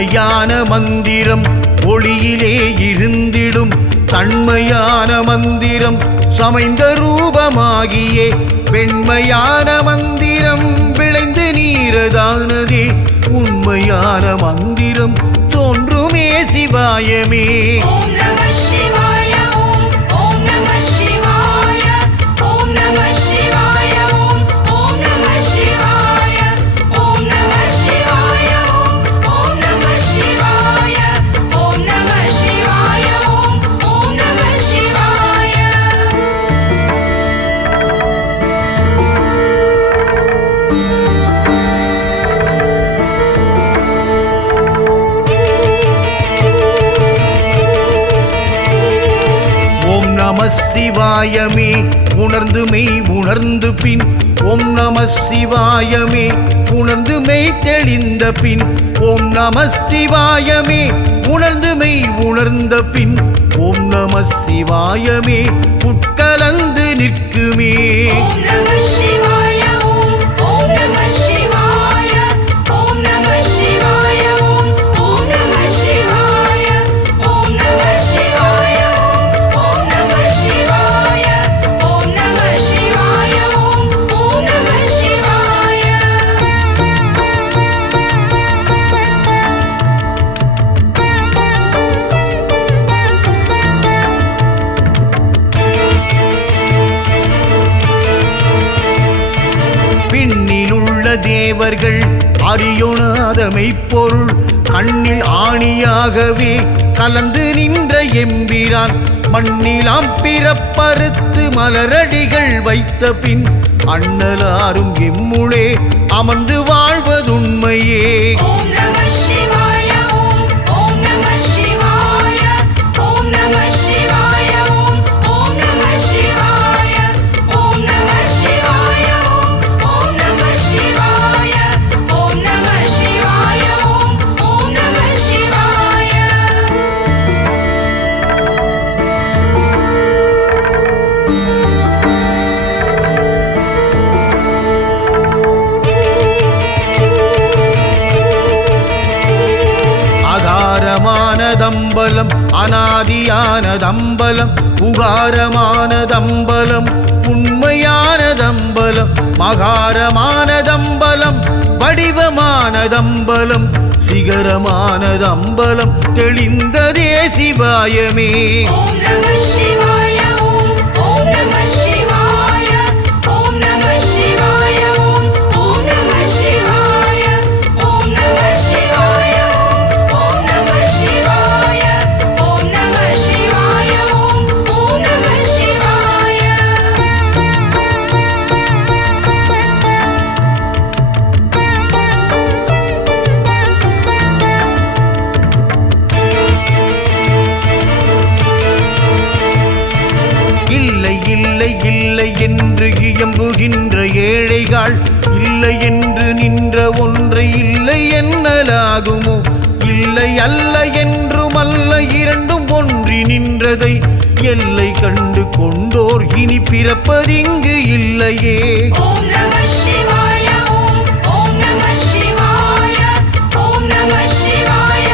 உண்மையான மந்திரம் ஒளியிலே இருந்திடும் தன்மையான மந்திரம் சமைந்த ரூபமாகியே வெண்மையான மந்திரம் விளைந்து நீரதானதே உண்மையான மந்திரம் தோன்றுமே சிவாயமே. ஓம் நம சிவாய ஓம் நம சிவாய ஓம் நம சிவாய ஓம் நம சிவாய ஓம் நம சிவாய ஓம் நம சிவாய ஓம் நம சிவாய ஓம் நம சிவாய. ஓம் நம சிவாயமே உணர்ந்து மெய் உணர்ந்து பின் ஓம் நம சிவாயமே உணர்ந்து மெய் தெளிந்த பின் ஓம் நம சிவாயமே உணர்ந்து மெய் உணர்ந்த பின் ஓம் நம சிவாயமே உட்கலந்து நிற்குமே. ஓம் நம சிவாய ஓம் நம சிவாய ஓம் நம சிவாய ஓம் நம சிவாய ஓம் நம சிவாய ஓம் நம சிவாய ஓம் நம சிவாய ஓம் நம சிவாய. விண்ணிலுள்ள தேவர்கள் அறியொணாத மெய்ப்பொருள் கண்ணில் ஆணியாகவே கலந்து நின்ற எம்பிரான் மண்ணிலாம் பிறப்பறுத்து மலரடிகள் வைத்த பின் அண்ணலாரும் எம்முளே அமர்ந்து வாழ்வதுண்மையே. ஓம் நம சிவாய ஓம் நம சிவாய ஓம் நம சிவாய ஓம் நம சிவாய ஓம் நம சிவாய ஓம் நம சிவாய ஓம் நம சிவாய ஓம் நம சிவாய. ஆகாரமானதம்பலம் அநாதியானதம்பலம் உகாரமானதம்பலம் உண்மையானதம்பலம் மகாரமானதம்பலம் வடிவமானதம்பலம் சிகரமானதம்பலம் தெளிந்ததே சிவாயமே. ஓம் நம சிவாய ஓம் நம சிவாய ஓம் நம சிவாய ஓம் நம சிவாய ஓம் நம சிவாய ஓம் நம சிவாய ஓம் நம சிவாய ஓம் நம சிவாய. இல்லை இல்லை இல்லை என்று இயம்புகின்ற ஏழைகள் இல்லை என்று நின்ற ஒன்றை இல்லை என்னலாகுமோ இல்லை அல்ல என்றும் அல்ல இரண்டும் ஒன்றி நின்றதை எல்லை கண்டு கொண்டோர் இனி பிறப்பதிங்கு இல்லையே. ஓம் நம சிவாய ஓம் நம சிவாய ஓம் நம சிவாய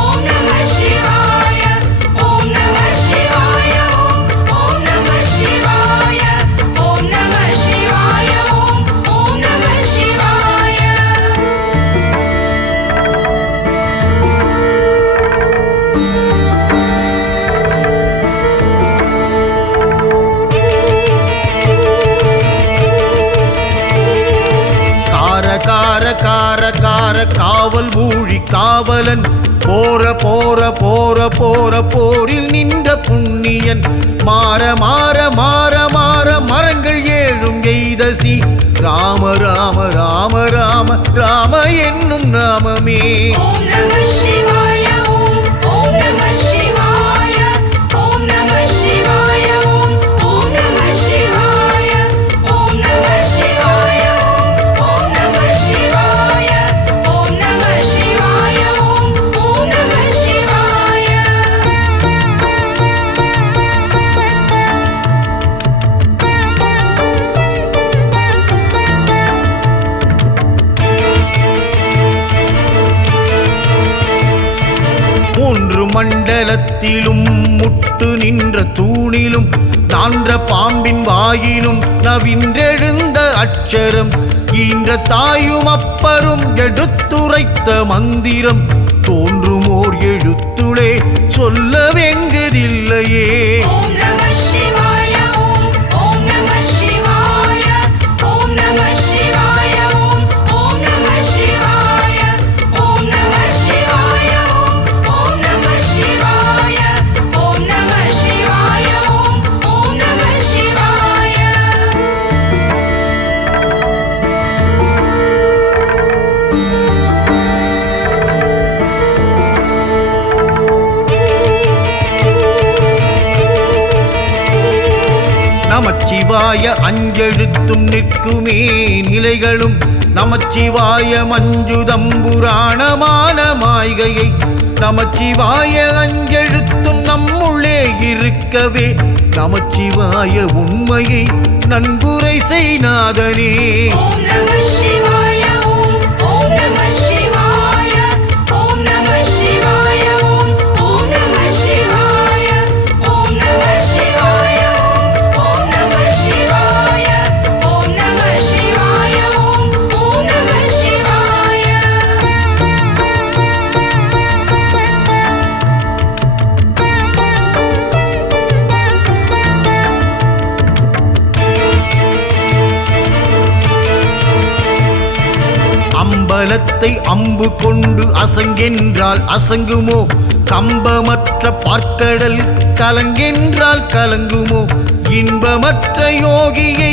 ஓம் நம சிவாய ஓம் நம சிவாய ஓம் நம சிவாய ஓம் நம சிவாய ஓம் நம சிவாய. கார கார கார காவல் ஊழி காவலன் போற போற போற போற போரில் நின்ற புண்ணியன் மாற மாற மாற மாற மரங்கள் ஏழும் எய்தசி ராம ராம ராம ராம ராம என்னும் நாமமே. ஓம் நம சிவாய ஓம் நம சிவாய ஓம் நம சிவாய ஓம் நம சிவாய ஓம் நம சிவாய ஓம் நம சிவாய ஓம் நம சிவாய ஓம் நம சிவாய. மண்டலத்திலும் முட்டு நின்ற தூணிலும் நான்ற பாம்பின் வாயிலும் நவின்றெழுந்த அட்சரம் ஈன்ற தாயும் அப்பரும் எடுத்துரைத்த மந்திரம் தோன்றுமோர் எழுத்துளே சொல்ல வெங்குதில்லையே. ஓம் நம சிவாய ஓம் ஓம் நம சிவாய ஓம் நம சிவாய ஓம் ஓம் நம சிவாய ஓம் நம சிவாய ஓம் ஓம் நம சிவாய ஓம் நம சிவாய ஓம் ஓம் நம சிவாய. நமச்சிவாய அஞ்செழுத்தும் நிற்குமே நிலைகளும் நமச்சிவாய மஞ்சுதம்புராணமான மாய்கையை நமச்சிவாய அஞ்செழுத்தும் நம்முள்ளே இருக்கவே நமச்சிவாய உண்மையை நன்குரை செய்நாதனே. ஓம் நம சிவாய ஓம் ஓம் நம சிவாய ஓம் நம சிவாய ஓம் ஓம் நம சிவாய ஓம் நம சிவாய ஓம் நம சிவாய ஓம் நம சிவாய ஓம் ஓம் நம சிவாய. அம்பலத்தை அம்பு கொண்டு அசங்கென்றால் அசங்குமோ கம்பமற்ற பார்க்கடல் கலங்கென்றால் கலங்குமோ இன்பமற்ற யோகியை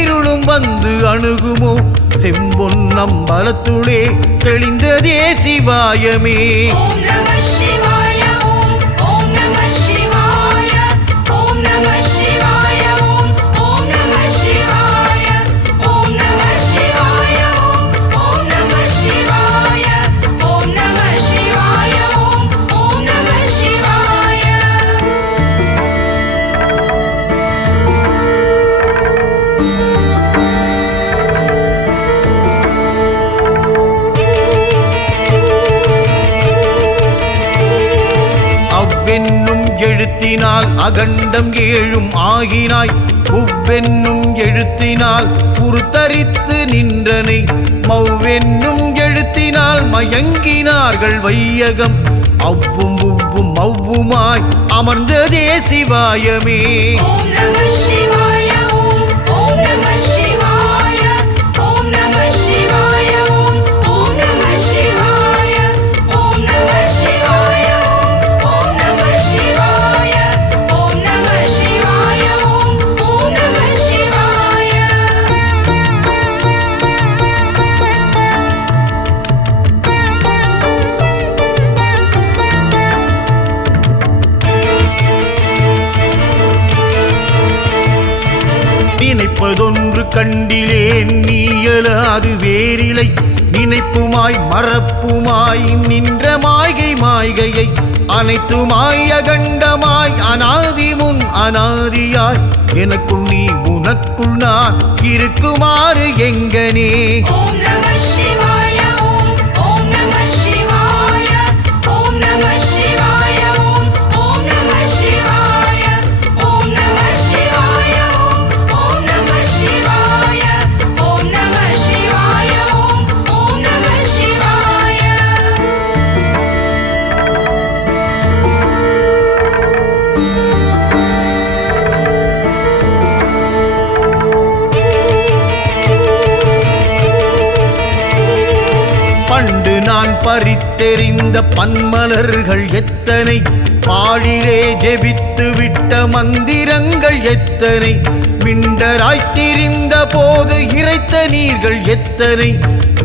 இருளும் வந்து அணுகுமோ செம்பொன்னம்பலத்துளே தெளிந்ததே சிவாயமே. ஓம் நம சிவாய ஓம் ஓம் நம சிவாய ஓம் நம சிவாய ஓம் ஓம் நம சிவாய ஓம் நம சிவாய ஓம் ஓம் நம சிவாய ஓம் நம சிவாய ஓம் ஓம் நம சிவாய. அவ்வென்னும் எழுத்தினால் அகண்டம் ஏழும் ஆகினாய் உவ்வென்னும் எழுத்தினால் உருத்தரித்து நின்றனை மவ்வென்னும் எழுத்தினால் மயங்கினார்கள் வையகம் அவ்வும் உவ்வும் மவ்வுமாய் அமர்ந்ததே சிவாயமே. ஓம் நம சிவாய ஓம் ஓம் நம சிவாய ஓம் நம சிவாய ஓம் ஓம் நம சிவாய ஓம் நம சிவாய ஓம் நம சிவாய ஓம் நம சிவாய ஓம் ஓம் நம சிவாய. நினைப்பதொன்று கண்டிலேன் நீயலாது வேறிலை நினைப்புமாய் மறப்புமாய் நின்ற மாய்கை மாய்கையை அனைத்துமாய் அகண்டமாய் அனாதி முன் அனாதியாய் எனக்குள் நீ உனக்குள் நான் இருக்குமாறு எங்கனே. ஓம் நம சிவாய ஓம் ஓம் நம சிவாய ஓம் நம சிவாய ஓம் ஓம் நம சிவாய ஓம் நம சிவாய ஓம் ஓம் நம சிவாய ஓம் நம சிவாய ஓம் ஓம் நம சிவாய. பண்டு நான் பறித்தெறிந்த பன்மலர்கள் எத்தனை பாழிலே ஜெபித்து விட்ட மந்திரங்கள் எத்தனை மிண்டராய்த்திரிந்த போது இறைத்த நீர்கள் எத்தனை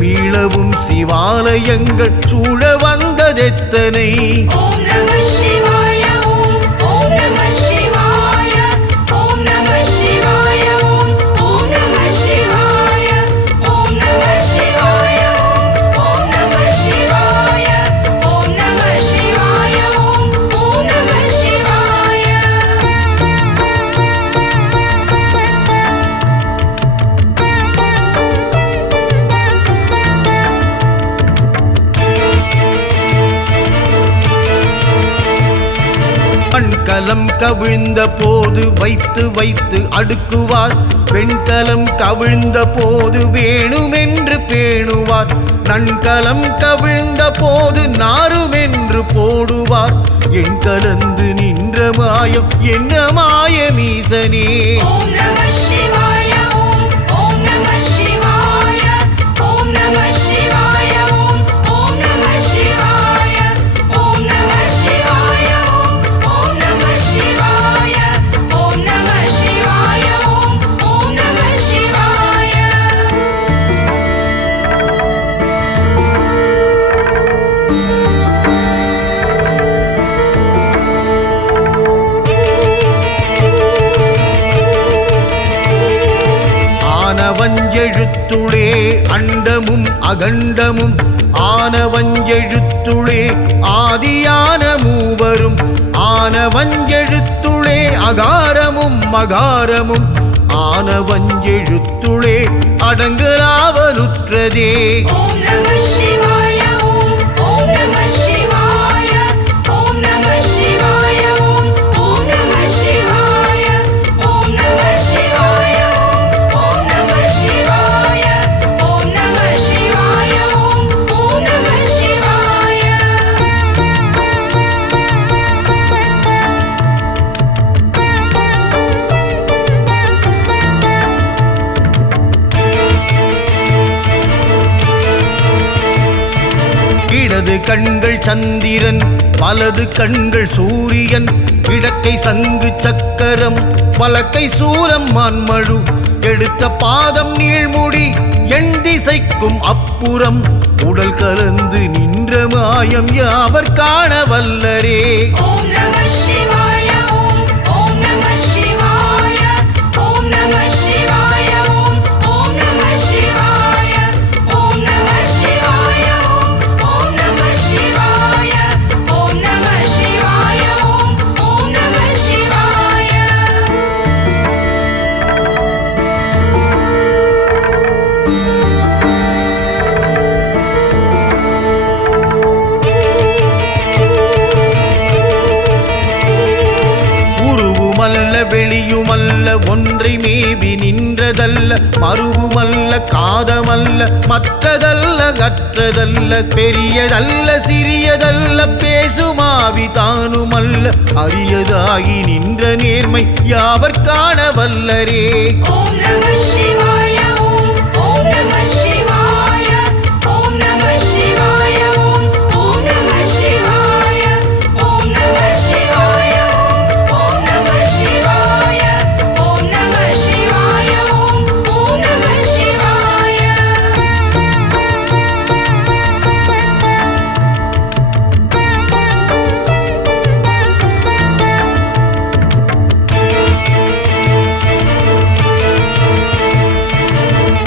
மீளவும் சிவாலயங்கள் சூழ வந்ததெத்தனை. ஓம் நம சிவாய ஓம் ஓம் நம சிவாய ஓம் நம சிவாய ஓம் ஓம் நம சிவாய ஓம் நம சிவாய ஓம் ஓம் நம சிவாய ஓம் நம சிவாய ஓம் ஓம் நம சிவாய. நன்கலம் கவிழ்ந்த போது வைத்து வைத்து அடுக்குவார். வெண்கலம் கவிழ்ந்த போது வேணுமென்று பேணுவார். நன்கலம் கவிழ்ந்த போது நாருமென்று போடுவார். என் கலந்து நின்ற மாயம் என்ன மாயமீசனே. ஓம் நம சிவாய ஓம் ஓம் நம சிவாய ஓம் நம சிவாய ஓம் ஓம் நம சிவாய ஓம் நம சிவாய ஓம் ஓம் நம சிவாய ஓம் நம சிவாய ஓம் ஓம் நம சிவாய. ஆனவஞ்செழுத்துளே அண்டமும் அகண்டமும் ஆனவஞ்செழுத்துளே ஆதியான மூவரும் ஆனவஞ்செழுத்துளே அகாரமும் மகாரமும் ஆனவஞ்செழுத்துளே அடங்கலாவலுற்றதே. ஓம் நம சிவாய ஓம் ஓம் நம சிவாய ஓம் நம சிவாய ஓம் ஓம் நம சிவாய ஓம் நம சிவாய ஓம் ஓம் நம சிவாய ஓம் நம சிவாய ஓம் ஓம் நம சிவாய. இடது கண்கள் சந்திரன் வலது கண்கள் சூரியன் கிழக்கை சங்கு சக்கரம் வலக்கை சூலம் மான்மழு எடுத்த பாதம் நீள்முடி எண் திசைக்கும் அப்புறம் உடல் கலந்து நின்ற மாயம் யாவர் காண வல்லரே. ஓம் நம சிவாய ஓம் ஓம் நம சிவாய ஓம் நம சிவாய ஓம் ஓம் நம சிவாய ஓம் நம சிவாய ஓம் ஓம் நம சிவாய ஓம் நம சிவாய ஓம் ஓம் நம சிவாய. உருவுமல்ல வெளியுமல்ல ஒன்றை மேவி நின்றதல்ல மறுவுமல்ல காதமல்ல மற்றதல்ல கற்றதல்ல பெரியதல்ல சிறியதல்ல பேசுமாவி தானுமல்ல அரியதாகி நின்ற நேர்மை யாவர் காண வல்லரே. ஓம் நம சிவாய ஓம் ஓம் நம சிவாய ஓம் நம சிவாய ஓம் ஓம் நம சிவாய ஓம் நம சிவாய ஓம் ஓம் நம சிவாய ஓம் நம சிவாய ஓம் ஓம் நம சிவாய.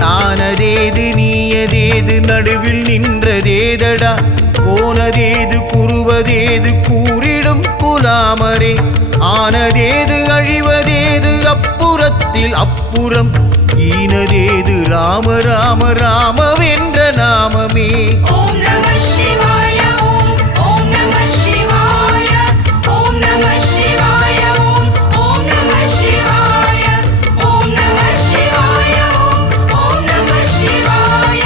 நானதேது நீயதேது நடுவில் நின்றதேதடா போனதேது குறுவதேது கூறிடும் குலாமரே. ஆனதேது அழிவதேது அப்புறத்தில் அப்புறம் ஈனதேது ராம ராம ராமவென்ற நாமமே. ஓம் நம சிவாய ஓம் ஓம் நம சிவாய ஓம் நம சிவாய ஓம் ஓம் நம சிவாய ஓம் நம சிவாய ஓம் ஓம் நம சிவாய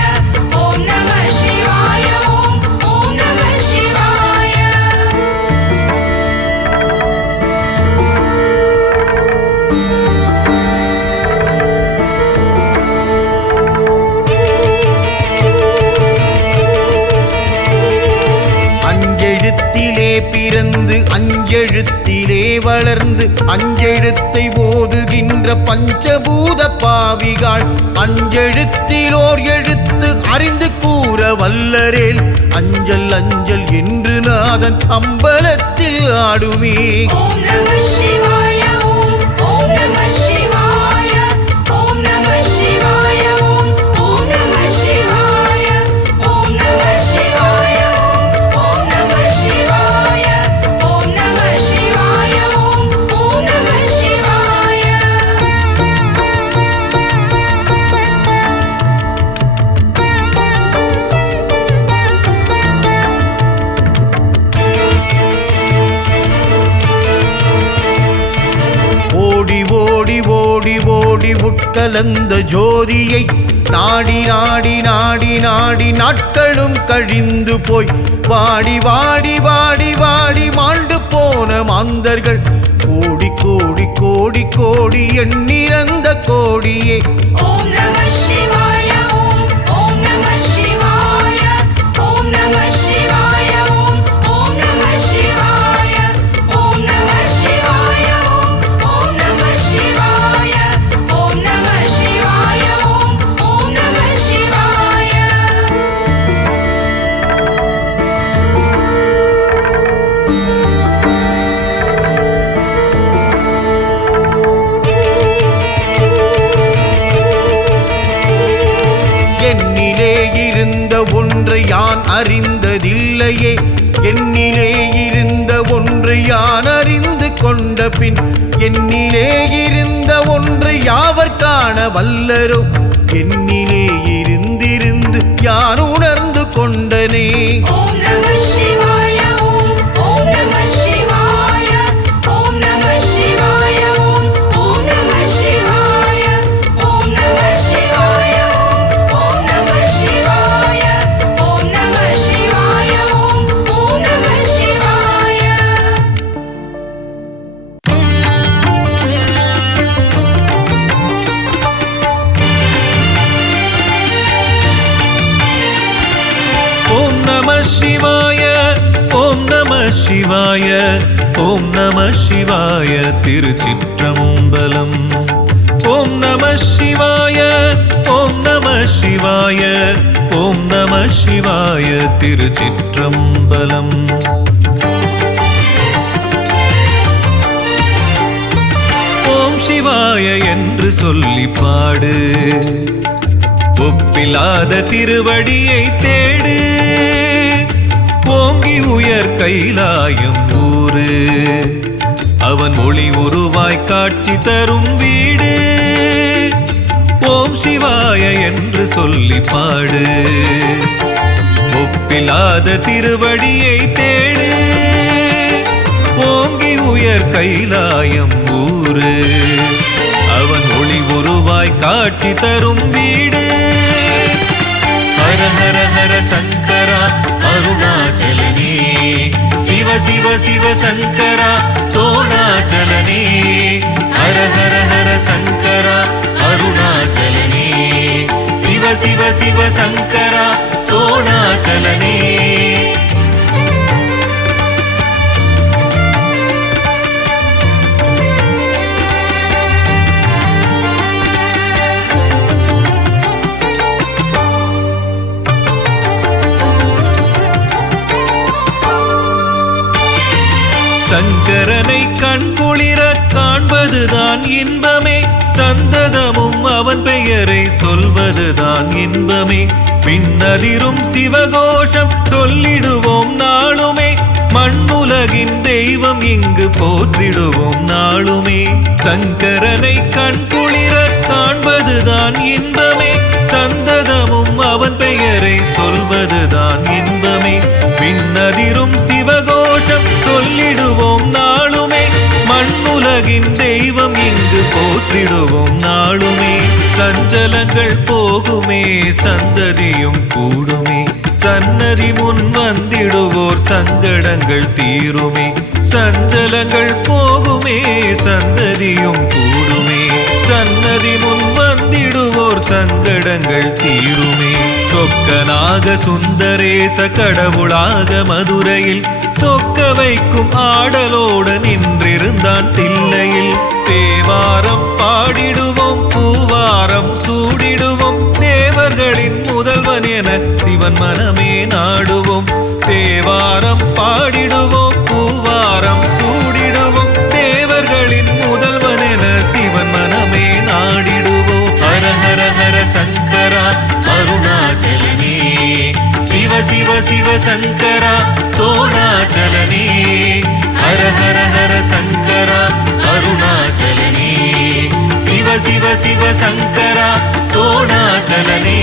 ஓம் நம சிவாய ஓம் ஓம் நம சிவாய. அஞ்செழுத்திலே பிறந்து அஞ்செழுத்திலே வளர்ந்து அஞ்செழுத்தை ஓதுகின்ற பஞ்சபூத பாவிகாள் அஞ்செழுத்திலோர் எழுத்து அறிந்து கூற வல்லரேல் அஞ்சல் அஞ்சல் என்று நாதன் அம்பலத்தில் ஆடுமே. ஓம் நம சிவாய ஓம் ஓம் நம சிவாய ஓம் நம சிவாய ஓம் ஓம் நம சிவாய ஓம் நம சிவாய ஓம் ஓம் நம சிவாய ஓம் நம சிவாய ஓம் ஓம் நம சிவாய. கோடி உட்கலந்த ஜோதியை நாடி நாடி நாடி நாடி நாட்களும் கழிந்து போய் வாடி வாடி வாடி வாடி மாண்டு போன மாந்தர்கள் கோடி கோடி கோடி கோடி எண்ணிறந்த கோடியே. ஓம் நம சிவாய ஓம் ஓம் நம சிவாய ஓம் நம சிவாய ஓம் ஓம் நம சிவாய ஓம் நம சிவாய ஓம் ஓம் நம சிவாய ஓம் நம சிவாய ஓம் ஓம் நம சிவாய. என்னிலே இருந்த ஒன்றை யான் அறிந்ததில்லையே, என்னிலே இருந்த ஒன்றை யான் அறிந்து கொண்ட பின் என்னிலே இருந்த ஒன்றை யாவர் காண வல்லரோ, என்னிலே இருந்திருந்து யான் உணர்ந்து கொண்டனே. ஓம் நம சிவாய ஓம் ஓம் நம சிவாய ஓம் நம சிவாய ஓம் ஓம் நம சிவாய ஓம் நம சிவாய ஓம் ஓம் நம சிவாய ஓம் நம சிவாய ஓம் ஓம் நம சிவாய. ஓம் நம சிவாய ஓம் நம சிவாய ஓம் நம சிவாய திருச்சிற்றம்பலம். ஓம் நம சிவாய ஓம் நம சிவாய ஓம் நம சிவாய திருச்சிற்றம்பலம். ஓம் சிவாய என்று சொல்லி பாடு, ஒப்பில்லாத திருவடியை தேடு, ஓங்கி உயர் கைலாயம் ஊரு, அவன் ஒளி உருவாய் காட்சி தரும் வீடு. ஓம் சிவாய என்று சொல்லி பாடு, ஒப்பில்லாத திருவடியை தேடு, ஓங்கி உயர் கைலாயம் ஊரு, அவன் ஒளி உருவாய் காட்சி தரும் வீடு. ஹர ஹர ஹர சங்கரா அருணாச்சலனே, சிவ சிவ சிவ சங்கரா சோணாச்சலனே. ஹர ஹர ஹர சங்கரா அருணாச்சலனே, சிவ சிவ சிவ சங்கரா சோணாச்சலனே. சங்கரனை கண்குளிர காண்பதுதான் இன்பமே, சந்ததமும் அவன் பெயரை சொல்வதுதான் இன்பமே. பின்னதிரும் சிவகோஷம் சொல்லிடுவோம் நாளுமே, மண்ணுலகின் தெய்வம் இங்கு போற்றிடுவோம் நாளுமே. சங்கரனை கண்குளிர காண்பதுதான் இன்பமே, சந்ததமும் அவன் பெயரை சொல்வதுதான் இன்பமே. பின்னதிரும் சிவகோஷம் சொல்லிடுவோம் நாளுமே, மண்ணுலகின் தெய்வம் இங்கு போற்றிடுவோம் நாளுமே. சஞ்சலங்கள் போகுமே சந்ததியும் கூடுமே, சன்னதி முன் வந்திடுவோர் சங்கடங்கள் தீருமே. சஞ்சலங்கள் போகுமே சந்ததியும் கூடுமே, சன்னதி முன் வந்திடுவோர் சங்கடங்கள் தீருமே. சொக்கனாக சுந்தரேச கடவுளாக மதுரையில் சொக்க வைக்கும் ஆடலோடு நின்றிருந்தான் தில்லையில். தேவாரம் பாடிடுவோம் பூவாரம் சூடிடுவோம், தேவர்களின் முதல்வன் என சிவன் மனமே நாடுவோம். தேவாரம் பாடிடுவோம் பூவாரம் சூடிடுவோம், தேவர்களின் முதல்வன் என சிவன் மனமே நாடிடுவோம். ஹர ஹர ஹர சங்கரா அருணாச்சலனே, சிவ சிவ சிவ சங்கரா சோணாச்சலனே. ஹர ஹர ஹர சங்கரா அருணாச்சலனே, சிவ சிவ சிவ சங்கரா சோணாச்சலனே.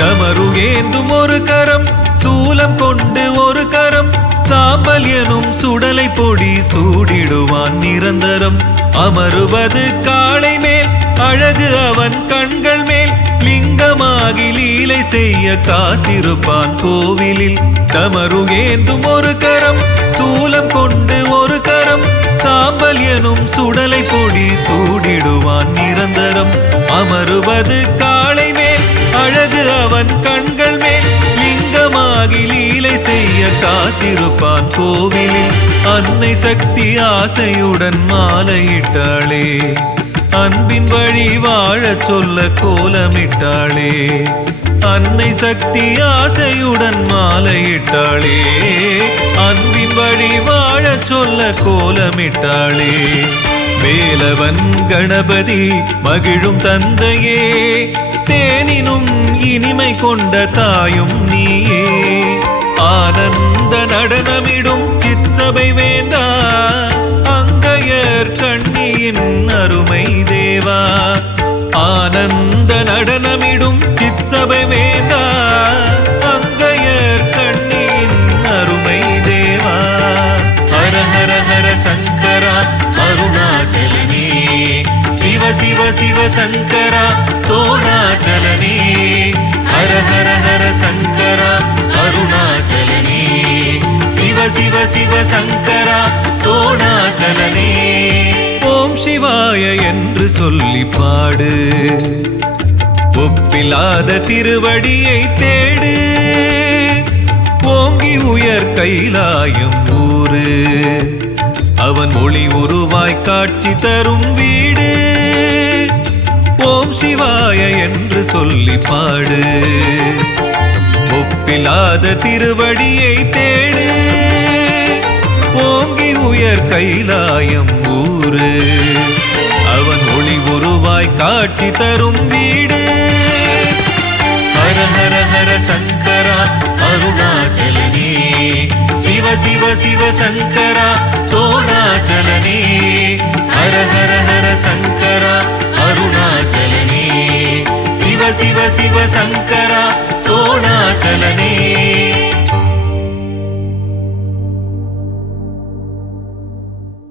டமரு ஏந்தும் ஒரு கரம், சூலம் கொண்டு ஒரு கரம், சாம்பல் எனும் சுடலை பொடி சூடிடுவான் நிரந்தரம். அமருவது காளை மேல், அழகு அவன் கண்கள் மேல், லிங்கமாகி லீலை செய்ய காத்திருப்பான் கோவிலில். டமரு ஏந்தும் ஒரு கரம், சூலம் கொண்டு ஒரு கரம், சாம்பல் எனும் சுடலை பொடி சூடிடுவான் நிரந்தரம். அமருவது காளை மேல், அழகு அவன் கண்கள் மேல், லிங்கமாகி லீலை செய்ய காத்திருப்பான் கோவிலில். அன்னை சக்தி ஆசையுடன் மாலையிட்டாளே, அன்பின் வழி வாழச் சொல்ல கோலமிட்டாளே. அன்னை சக்தி ஆசையுடன் மாலையிட்டாளே, அன்பின் வழி வாழச் சொல்ல கோலமிட்டாளே. வேலவன் கணபதி மகிழும் தந்தையே, தேனினும் இனிமை கொண்ட தாயும் நீயே. ஆனந்த நடனமிடும் சிற்சபை வேந்தா, அங்கையர் கண்ணியின் அருமை தேவா. ஆனந்த நடனமிடும் சிற்சபை வேந்தா, அங்கையர் கண்ணியின் அருமை தேவா. ஹர ஹர ஹர சங்கரா அருணாச்சலனே, சிவ சிவ சிவ சங்கரா சோணாச்சலனே. ஹர ஹர ஹர சங்கரா அருணாச்சலனே, சிவ சிவ சிவ சங்கரா சோணாச்சலனே. ஓம் சிவாய என்று சொல்லி பாடு, ஒப்பில்லாத திருவடியை தேடு. ஓங்கி உயர் கைலாயம் ஊரு, அவன் ஒளி உருவாய் காட்சி தரும் வீடு. ஓம் சிவாய என்று சொல்லி பாடு, ஒப்பில்லாத திருவடியை தேடு. ஓங்கி உயர் கைலாயம் ஊரு, அவன் ஒளி உருவாய் காட்சி தரும் வீடு. ஹர ஹர ஹர சங்கரா அருணாச்சலனே, சிவ சிவ சிவ சங்கரா சோணாச்சலனே. ஹர ஹர ஹர சங்கரா அருணாச்சலனே, சிவ சிவ சிவ சங்கரா சோணாச்சலனே.